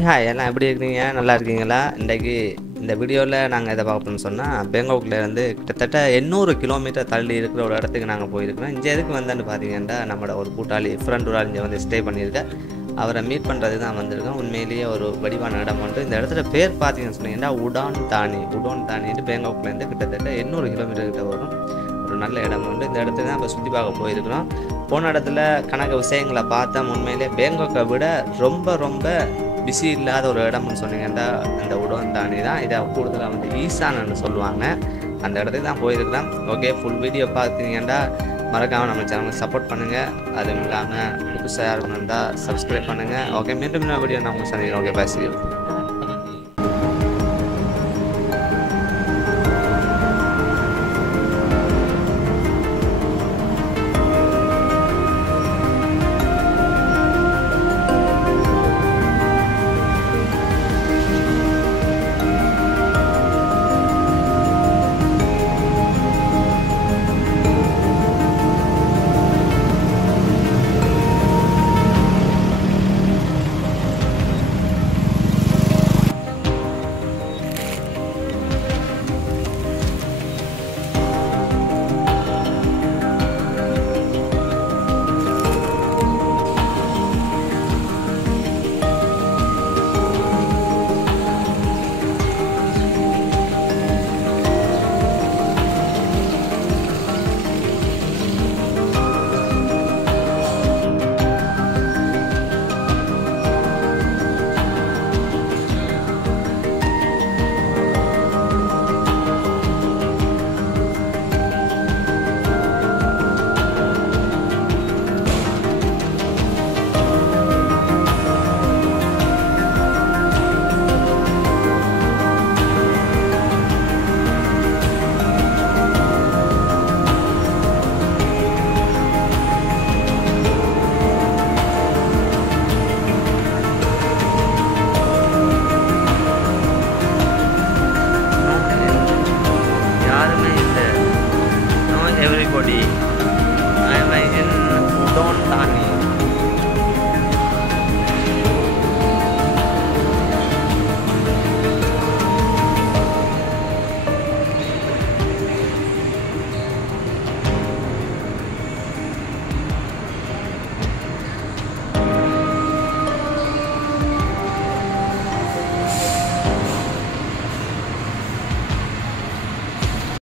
Hi எல்லாம் எப்படி இருக்கீங்க? நல்லா இருக்கீங்களா? இன்றைக்கு இந்த வீடியோவில் நாங்கள் எதை பார்ப்போம்னு சொன்னால் பேங்காக்லேருந்து கிட்டத்தட்ட 800 கிலோமீட்டர் தள்ளி இருக்கிற ஒரு இடத்துக்கு நாங்கள் போயிருக்கிறோம். இங்கே எதுக்கு வந்தேன்னு பார்த்தீங்கன்னா நம்மளோட ஒரு கூட்டாளி ஃப்ரெண்ட் ஒரு ஆள் இங்கே வந்து ஸ்டே பண்ணியிருக்கேன். அவரை மீட் பண்ணுறது தான் வந்திருக்கோம். உண்மையிலேயே ஒரு வடிவான இடம் உண்டு. இந்த இடத்துல பேர் பார்த்தீங்கன்னு சொன்னீங்கன்னா உடான் தானிட்டு பேங்காக்லேருந்து கிட்டத்தட்ட 800 கிலோமீட்டர் கிட்ட வரும். ஒரு நல்ல இடம் உண்டு. இந்த இடத்துல தான் இப்போ சுற்றி பார்க்க போயிருக்கிறோம். போன இடத்துல கணக்கு விஷயங்களை பார்த்தோம். உண்மையிலே பேங்காக்கை விட ரொம்ப பிஸி இல்லாத ஒரு இடம்னு சொன்னீங்கன்னா இந்த உடான் தானி தான். இதை கூடுதலாக வந்து ஈசான்னு சொல்லுவாங்க. அந்த இடத்துக்கு தான் போயிருக்கிறேன். ஓகே, ஃபுல் வீடியோ பார்த்தீங்கன்னா மறக்காமல் நம்ம சேனலை சப்போர்ட் பண்ணுங்கள். அதுவும் இல்லாமல் புதுசாக யாரும் இருந்தால் சப்ஸ்கிரைப் பண்ணுங்கள். ஓகே, மீண்டும் வீடியோ நான் உங்களுக்கு சந்திக்கிறேன். ஓகே, பாய்.